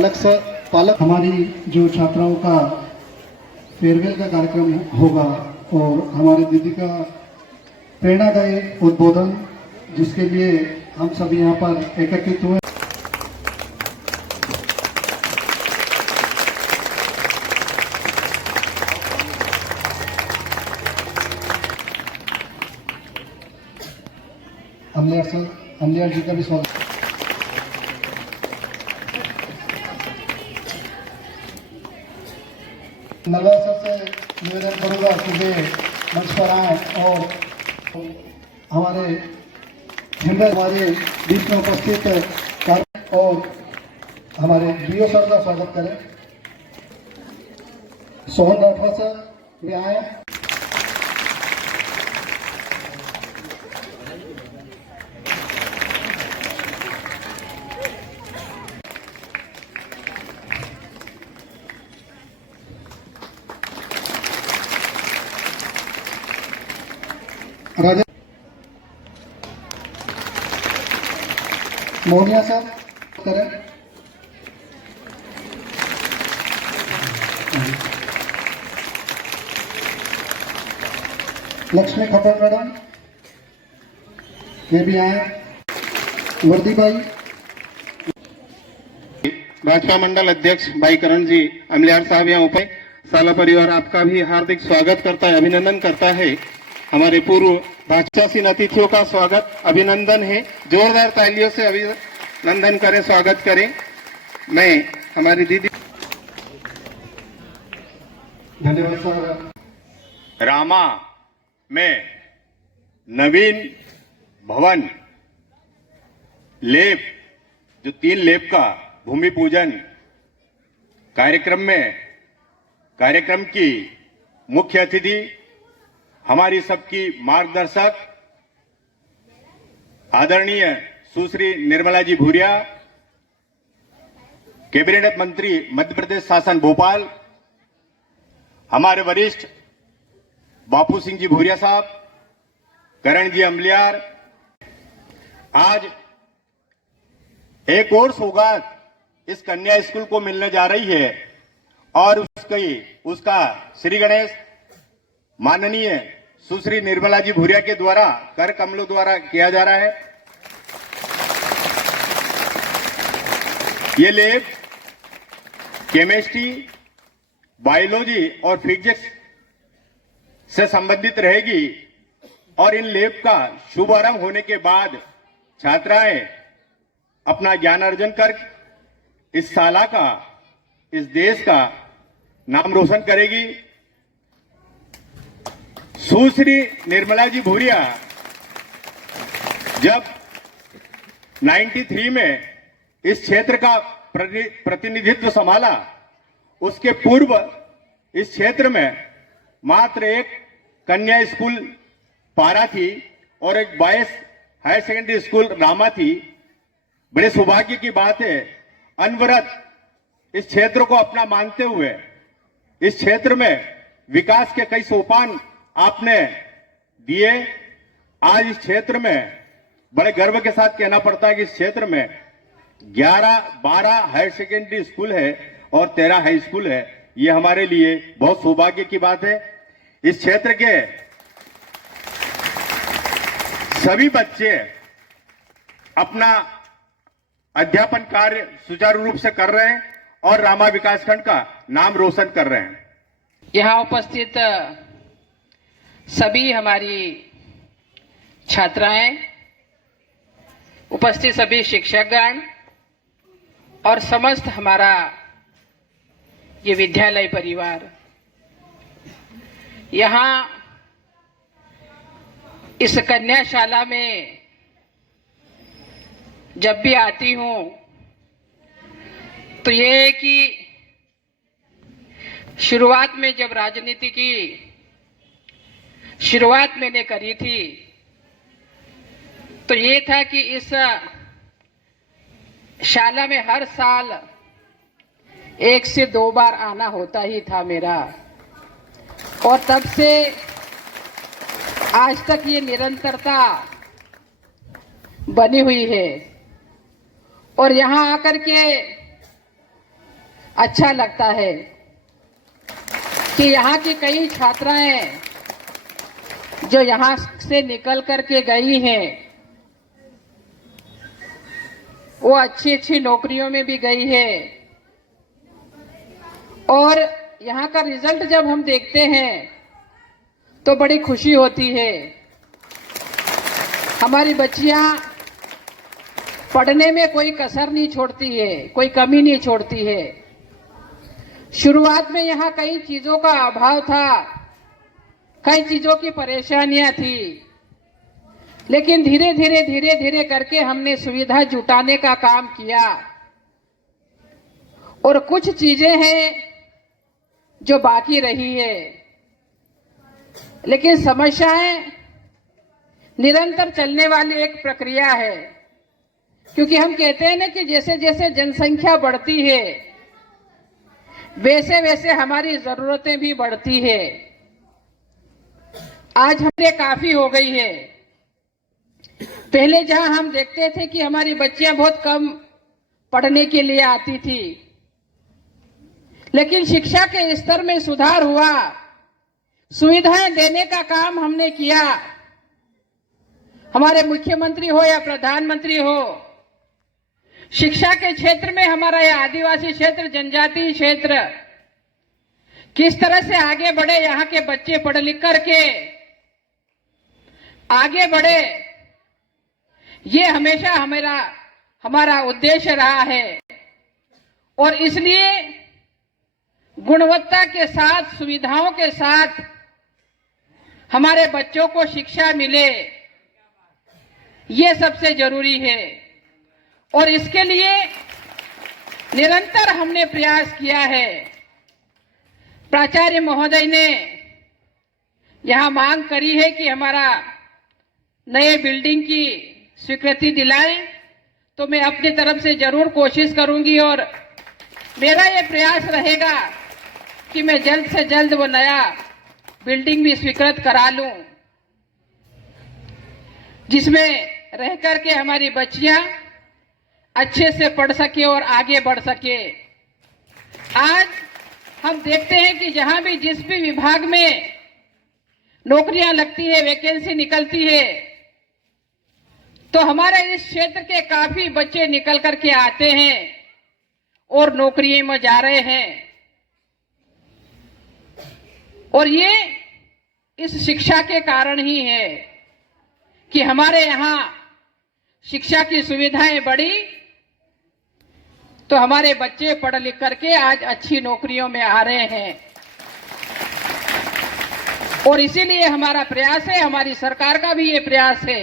पालक हमारी जो छात्राओं का फेयरवेल का कार्यक्रम होगा और हमारी दीदी का प्रेरणादायी उद्बोधन जिसके लिए हम सभी यहाँ पर एकत्रित हुए। अमलियार जी का भी स्वागत। नलवा सर से निवेदन करूंगा कि वे मंच पर आए और हमारे बीच में उपस्थित और हमारे बीओ सर का स्वागत करें। सोहन राठवा सर भी आए। राजा मोनिया साहब करें। लक्ष्मी खपर मैडम ये भी आए। वर्दी भाई, भाजपा मंडल अध्यक्ष भाई करण जी अमलियार साहब यहाँ उपस्थित। साला परिवार आपका भी हार्दिक स्वागत करता है, अभिनंदन करता है। हमारे पूर्व भाजपासीन अतिथियों का स्वागत अभिनंदन है। जोरदार तालियों से अभिनंदन करें, स्वागत करें। मैं हमारी दीदी धन्यवाद सर। रामा में नवीन भवन लेप जो 3 लेप का भूमि पूजन कार्यक्रम की मुख्य अतिथि हमारी सबकी मार्गदर्शक आदरणीय सुश्री निर्मला जी भूरिया, कैबिनेट मंत्री मध्य प्रदेश शासन भोपाल, हमारे वरिष्ठ बापू सिंह जी भूरिया साहब, करण जी अमलियार। आज एक और सौगात इस कन्या स्कूल को मिलने जा रही है और उसका श्री गणेश माननीय सुश्री निर्मला जी भूरिया के द्वारा कर कमलों द्वारा किया जा रहा है। ये लैब केमिस्ट्री, बायोलॉजी और फिजिक्स से संबंधित रहेगी और इन लैब का शुभारंभ होने के बाद छात्राएं अपना ज्ञान अर्जन कर इस शाला का, इस देश का नाम रोशन करेगी। सुश्री निर्मला जी भूरिया जब 93 में इस क्षेत्र का प्रतिनिधित्व संभाला, उसके पूर्व इस क्षेत्र में मात्र एक कन्या स्कूल पारा थी और एक बॉयज हायर सेकेंडरी स्कूल रामा थी। बड़े सौभाग्य की बात है, अनवरत इस क्षेत्र को अपना मानते हुए इस क्षेत्र में विकास के कई सोपान आपने दिए। आज इस क्षेत्र में बड़े गर्व के साथ कहना पड़ता है कि इस क्षेत्र में 11-12 हायर सेकेंडरी स्कूल है और 13 हाई स्कूल है। ये हमारे लिए बहुत सौभाग्य की बात है। इस क्षेत्र के सभी बच्चे अपना अध्यापन कार्य सुचारू रूप से कर रहे हैं और रामा विकासखंड का नाम रोशन कर रहे हैं। यहाँ उपस्थित सभी हमारी छात्राएं, उपस्थित सभी शिक्षकगण और समस्त हमारा ये विद्यालय परिवार, यहाँ इस कन्याशाला में जब भी आती हूँ तो ये कि शुरुआत में जब राजनीति की शुरुआत मैंने करी थी तो ये था कि इस शाला में हर साल 1 से 2 बार आना होता ही था मेरा, और तब से आज तक ये निरंतरता बनी हुई है। और यहाँ आकर के अच्छा लगता है कि यहाँ की कई छात्राएं जो यहाँ से निकल करके गई हैं वो अच्छी अच्छी नौकरियों में भी गई है और यहाँ का रिजल्ट जब हम देखते हैं तो बड़ी खुशी होती है। हमारी बच्चियां पढ़ने में कोई कसर नहीं छोड़ती है, कोई कमी नहीं छोड़ती है। शुरुआत में यहाँ कई चीजों का अभाव था, कई चीजों की परेशानियां थी, लेकिन धीरे धीरे करके हमने सुविधा जुटाने का काम किया और कुछ चीजें हैं जो बाकी रही है, लेकिन समस्याएं निरंतर चलने वाली एक प्रक्रिया है। क्योंकि हम कहते हैं ना कि जैसे जैसे जनसंख्या बढ़ती है वैसे वैसे हमारी जरूरतें भी बढ़ती है। आज हमें काफी हो गई है। पहले जहां हम देखते थे कि हमारी बच्चियां बहुत कम पढ़ने के लिए आती थी, लेकिन शिक्षा के स्तर में सुधार हुआ, सुविधाएं देने का काम हमने किया। हमारे मुख्यमंत्री हो या प्रधानमंत्री हो, शिक्षा के क्षेत्र में हमारा यह आदिवासी क्षेत्र, जनजातीय क्षेत्र किस तरह से आगे बढ़े, यहाँ के बच्चे पढ़ लिख करके आगे बढ़े, ये हमेशा हमारा उद्देश्य रहा है। और इसलिए गुणवत्ता के साथ, सुविधाओं के साथ हमारे बच्चों को शिक्षा मिले, ये सबसे जरूरी है। और इसके लिए निरंतर हमने प्रयास किया है। प्राचार्य महोदय ने यहां मांग करी है कि हमारा नए बिल्डिंग की स्वीकृति दिलाएं, तो मैं अपनी तरफ से जरूर कोशिश करूंगी और मेरा ये प्रयास रहेगा कि मैं जल्द से जल्द वो नया बिल्डिंग भी स्वीकृत करा लूं, जिसमें रह करके हमारी बच्चियां अच्छे से पढ़ सके और आगे बढ़ सके। आज हम देखते हैं कि जहां भी जिस भी विभाग में नौकरियां लगती है, वैकेंसी निकलती है, तो हमारे इस क्षेत्र के काफी बच्चे निकल करके आते हैं और नौकरियों में जा रहे हैं। और ये इस शिक्षा के कारण ही है कि हमारे यहाँ शिक्षा की सुविधाएं बढ़ी, तो हमारे बच्चे पढ़ लिख करके आज अच्छी नौकरियों में आ रहे हैं। और इसीलिए हमारा प्रयास है, हमारी सरकार का भी ये प्रयास है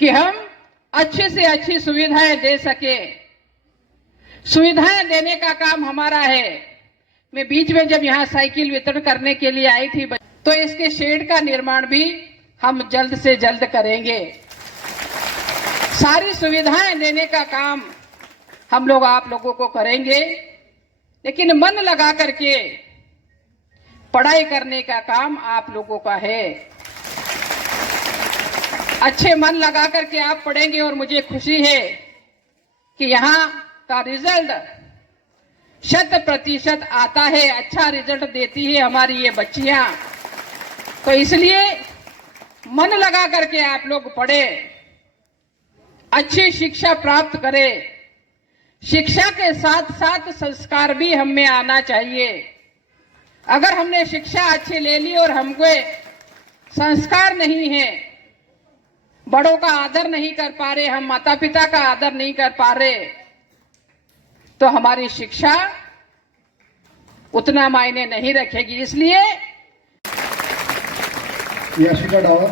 कि हम अच्छे से अच्छी सुविधाएं दे सके। सुविधाएं देने का काम हमारा है। मैं बीच में जब यहाँ साइकिल वितरण करने के लिए आई थी, तो इसके शेड का निर्माण भी हम जल्द से जल्द करेंगे। सारी सुविधाएं देने का काम हम लोग आप लोगों को करेंगे, लेकिन मन लगा करके पढ़ाई करने का काम आप लोगों का है। अच्छे मन लगा करके आप पढ़ेंगे और मुझे खुशी है कि यहाँ का रिजल्ट 100% आता है, अच्छा रिजल्ट देती है हमारी ये बच्चियां। तो इसलिए मन लगा करके आप लोग पढ़े, अच्छी शिक्षा प्राप्त करें। शिक्षा के साथ साथ संस्कार भी हम में आना चाहिए। अगर हमने शिक्षा अच्छी ले ली और हमको संस्कार नहीं है, बड़ों का आदर नहीं कर पा रहे, हम माता पिता का आदर नहीं कर पा रहे, तो हमारी शिक्षा उतना मायने नहीं रखेगी। इसलिए याशिका डावर,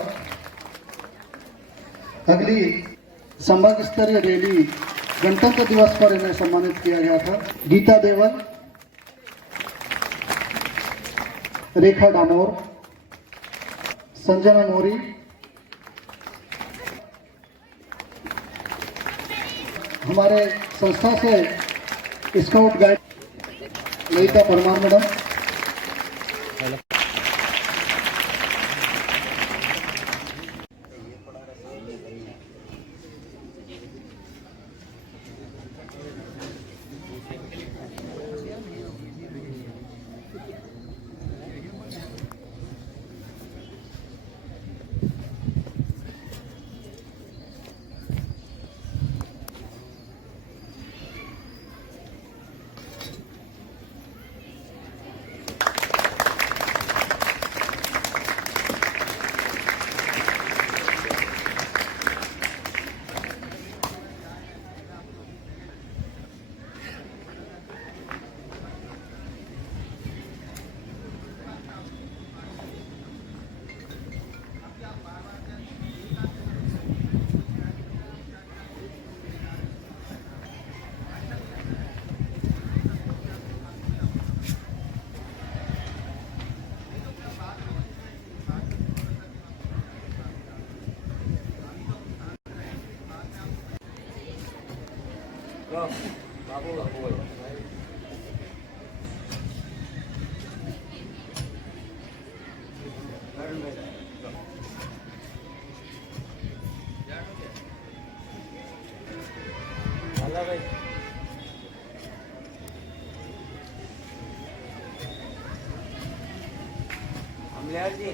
अगली संभाग स्तरीय रैली गणतंत्र दिवस पर इन्हें सम्मानित किया गया था। गीता देवल, रेखा डामोर, संजना मोरी, हमारे संस्था से scout guide Lalita Parmar madam, जी